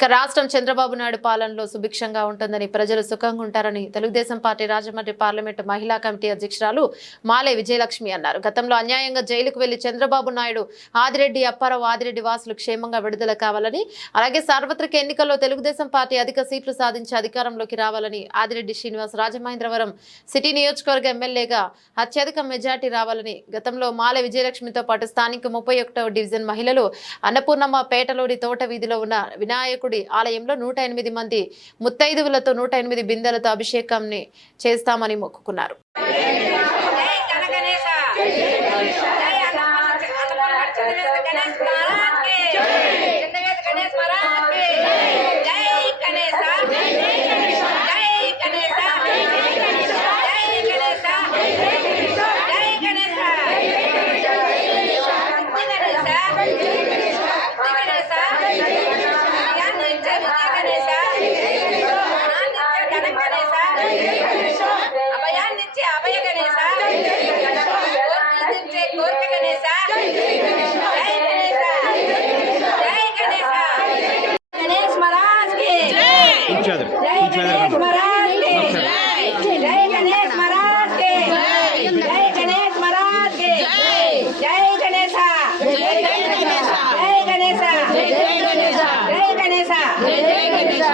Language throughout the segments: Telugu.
ఇక రాష్ట్రం చంద్రబాబు నాయుడు పాలనలో సుభిక్షంగా ఉంటుందని ప్రజలు సుఖంగా ఉంటారని తెలుగుదేశం పార్టీ రాజమండ్రి పార్లమెంటు మహిళా కమిటీ అధ్యక్షురాలు మాలే విజయలక్ష్మి అన్నారు. గతంలో అన్యాయంగా జైలుకు వెళ్ళి చంద్రబాబు నాయుడు ఆదిరెడ్డి అప్పారావు ఆదిరెడ్డి వాసులు క్షేమంగా విడుదల కావాలని అలాగే సార్వత్రిక ఎన్నికల్లో తెలుగుదేశం పార్టీ అధిక సీట్లు సాధించి అధికారంలోకి రావాలని ఆదిరెడ్డి శ్రీనివాస్ రాజమహేంద్రవరం సిటీ నియోజకవర్గ ఎమ్మెల్యేగా అత్యధిక మెజార్టీ రావాలని గతంలో మాలే విజయలక్ష్మితో పాటు స్థానిక ముప్పై డివిజన్ మహిళలు అన్నపూర్ణమ్మ పేటలోని తోట వీధిలో ఉన్న వినాయకుడి ఆలయంలో నూట ఎనిమిది మంది ముత్తైదువులతో నూట ఎనిమిది బిందెలతో అభిషేకంని చేస్తామని మొక్కుకున్నారు జై గణగణేశ జై అన్నపూర్ణ అన్నపూర్ణ చంద్రవేద గణేష్ మహారాజ్కి చంద్రవేద గణేష్ మహారాజ్కి జై గణేశ జై గణేశ జై గణేశ జై గణేశ జై గణేశ జై గణేశ అభయాన్నిచ్చే అభయ గణేశ కోరికలిచ్చే కోరిక గణేశ జై గణేశ జై గణేశ గణేష్ మహారాజ్కి జై గణేష్ మహారాజ్కి జై గణేష్ మహారాజ్కి జై గణేష్ మహారాజ్కి జై గణేశ జై గణేశ జై గణేశ జై గణేశ జై గణేశ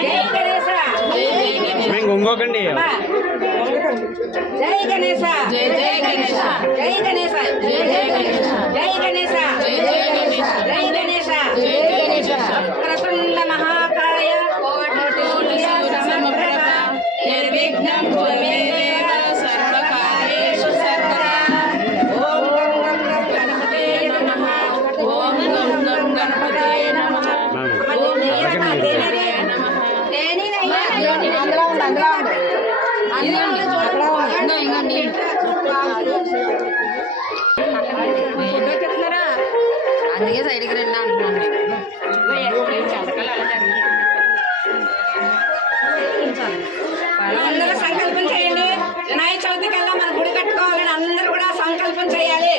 జై గణేశ జై గణేశ మేము ఇంకొకండి జై గణేశ. జై జై గణేశ. జై గణేశ. జై జై గణేశ. జై గణేశ. జై జై గణేశ. జై గణేశ. జై అందరూ సంకల్పం చేయండి. వినాయక చవితి కల్లా మన గుడి కట్టుకోవాలని అందరూ కూడా సంకల్పం చేయాలి.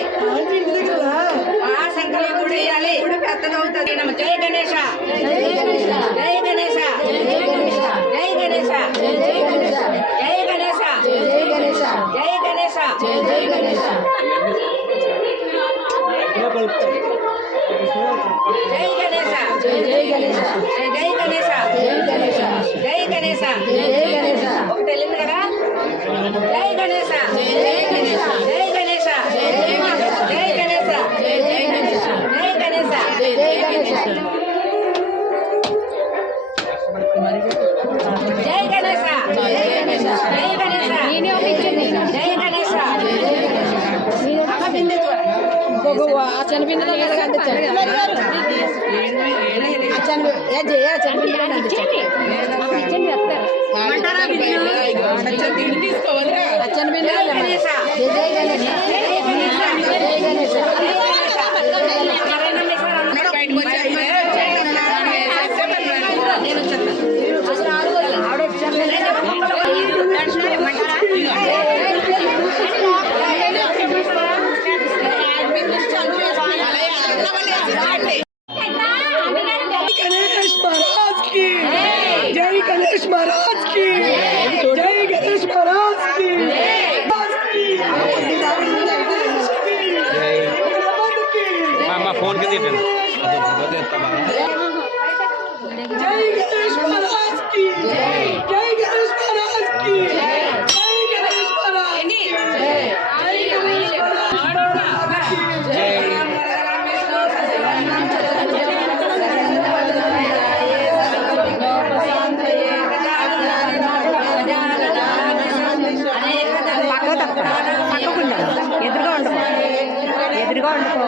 ఆ సంకల్పం చేయాలి. గుడి పెద్దదవుతుంది జై గణేష జై గణేష జై గణేష జై గణేష జై గణేష జై గణేష జై గణేష జై గణేష జై గణేష జై గణేష జై గణేష జై జై జై గణేశ. గణేశ. ఒకటి వెళ్ళింది కదా జై గణేశ. జై గణేశ. ఆ చనిపోయింది ఏడగా అందించాను చనిపోయింది జయ గణేష్. జయ గణేష్. పెట్టండి అది భద్రత జై గణేష్ మహారాజ్కి జై గణేష్ మహారాజ్కి జై గణేష్ మహారాజ్కి జై గణేష్ మహారాజ్కి జై ఎదురుగా ఉండకో. ఎదురుగా ఉండకో.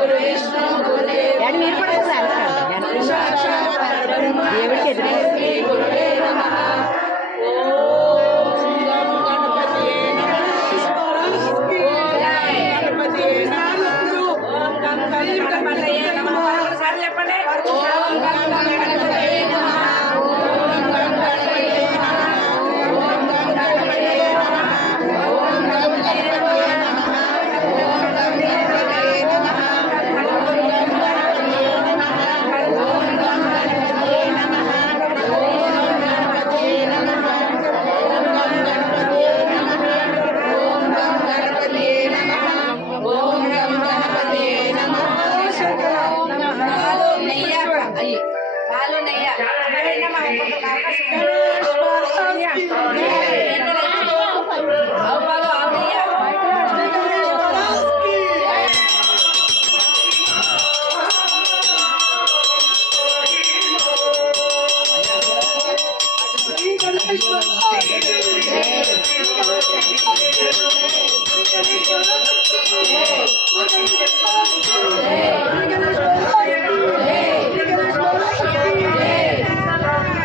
పాలు నెయ్య ఎవరైనా మా ఒక్కొక్కరికి అవకాశం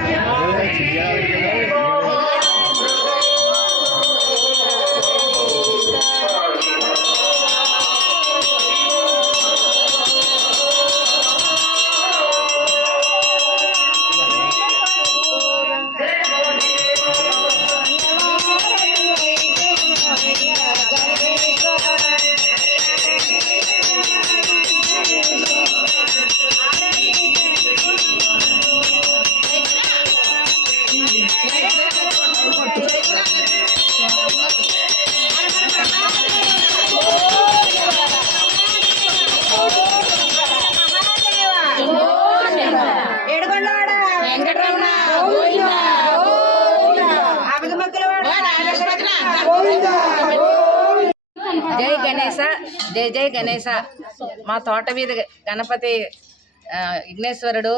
yeah జై జై గణేశ. మా తోట మీద గణపతి విఘ్నేశ్వరుడు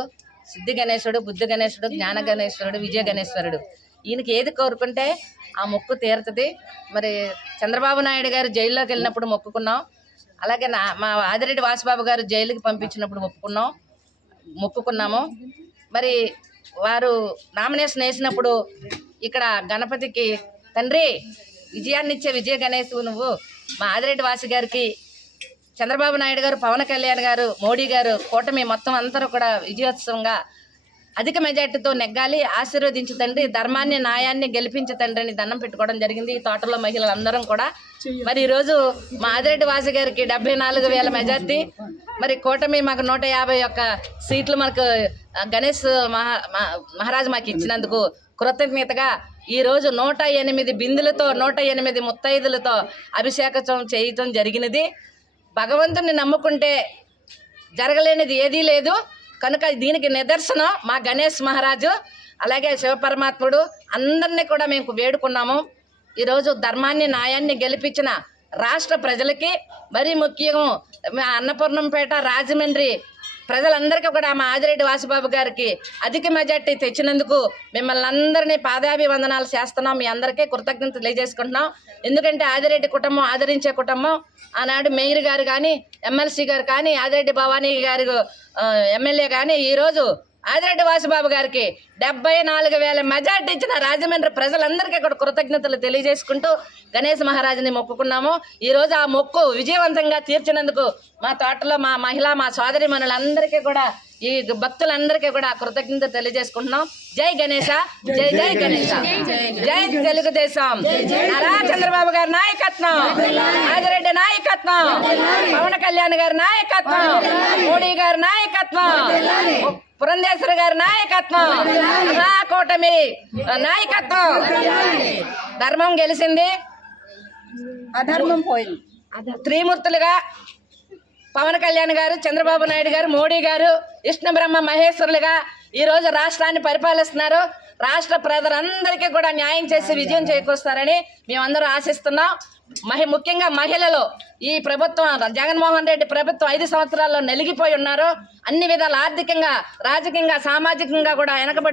సిద్ధి గణేశుడు బుద్ధి గణేశుడు జ్ఞాన గణేశ్వరుడు విజయ గణేశ్వరుడు. ఈయనకి ఏది కోరుకుంటే ఆ మొక్కు తీరుతుంది. మరి చంద్రబాబు నాయుడు గారు జైల్లోకి వెళ్ళినప్పుడు మొక్కుకున్నాం. అలాగే నా మా ఆదిరెడ్డి వాసుబాబు గారు జైలుకి పంపించినప్పుడు ఒప్పుకున్నాం మొక్కుకున్నాము. మరి వారు నామినేషన్ వేసినప్పుడు ఇక్కడ గణపతికి తండ్రి విజయాన్నిచ్చే విజయ గణేష్ నువ్వు. మా ఆదిరెడ్డి వాసి గారికి చంద్రబాబు నాయుడు గారు పవన్ కళ్యాణ్ గారు మోడీ గారు కూటమి మొత్తం అందరూ కూడా విజయోత్సవంగా అధిక మెజార్టీతో నెగ్గాలి ఆశీర్వదించు తండ్రి ధర్మాన్ని న్యాయాన్ని గెలిపించు తండ్రి అని దండం పెట్టుకోవడం జరిగింది. ఈ తోటలో మహిళలందరం కూడా. మరి ఈరోజు మా ఆదిరెడ్డి వాసి గారికి డెబ్బై నాలుగు వేల మెజార్టీ. మరి కూటమి మాకు నూట యాభై ఒక్క సీట్లు మనకు గణేష్ మహా మహా- మహారాజ్ మాకు ఇచ్చినందుకు కృతజ్ఞతగా ఈ రోజు నూట ఎనిమిది బిందులతో నూట ఎనిమిది ముత్తైదులతో అభిషేకం చేయటం జరిగినది. భగవంతుని నమ్ముకుంటే జరగలేనిది ఏదీ లేదు. కనుక దీనికి నిదర్శనం మా గణేష్ మహారాజు అలాగే శివపరమాత్ముడు అందరినీ కూడా మేము వేడుకున్నాము. ఈరోజు ధర్మాన్ని న్యాయాన్ని గెలిపించిన రాష్ట్ర ప్రజలకి మరీ ముఖ్యం మా అన్నపూర్ణంపేట రాజమండ్రి ప్రజలందరికీ కూడా మా ఆదిరెడ్డి వాసుబాబు గారికి అధిక మెజార్టీ తెచ్చినందుకు మిమ్మల్ని అందరినీ పాదాభివందనాలు చేస్తున్నాం. మీ అందరికీ కృతజ్ఞత తెలియజేసుకుంటున్నాం. ఎందుకంటే ఆదిరెడ్డి కుటుంబం ఆదరించే కుటుంబం. ఆనాడు మేయర్ గారు కానీ ఎమ్మెల్సీ గారు కానీ ఆదిరెడ్డి భవానీ గారు ఎమ్మెల్యే కానీ ఈరోజు ఆదిరెడ్డి వాసుబాబు గారికి డెబ్బై నాలుగు వేల మెజార్టీ ఇచ్చిన రాజమండ్రి ప్రజలందరికీ కూడా కృతజ్ఞతలు తెలియజేసుకుంటూ గణేష్ మహారాజుని మొక్కుకున్నాము. ఈరోజు ఆ మొక్కు విజయవంతంగా తీర్చినందుకు మా తోటలో మా మహిళ మా సోదరి మనులందరికీ కూడా ఈ భక్తులందరికీ కూడా కృతజ్ఞత తెలియజేసుకుంటున్నాం. జై గణేష జై జై గణేశ జై తెలుగుదేశం. నారా చంద్రబాబు గారి నాయకత్వం. ఆదిరెడ్డి నాయకత్వం. పవన్ కళ్యాణ్ గారి నాయకత్వం. మోడీ గారి నాయకత్వం. పురంధేశ్వరి గారి నాయకత్వం. మహాకూటమి నాయకత్వం. ధర్మం గెలిచింది. అధర్మం పోయింది. త్రిమూర్తులుగా పవన్ కళ్యాణ్ గారు చంద్రబాబు నాయుడు గారు మోడీ గారు విష్ణు బ్రహ్మ మహేశ్వరులుగా ఈ రోజు రాష్ట్రాన్ని పరిపాలిస్తున్నారు. రాష్ట్ర ప్రజలందరికీ కూడా న్యాయం చేసి విజయం చేకూరుస్తారని మేమందరూ ఆశిస్తున్నాం. మహి ముఖ్యంగా మహిళలు ఈ ప్రభుత్వం జగన్మోహన్ రెడ్డి ప్రభుత్వం ఐదు సంవత్సరాల్లో నలిగిపోయి ఉన్నారు. అన్ని విధాల ఆర్థికంగా రాజకీయంగా సామాజికంగా కూడా వెనకబడి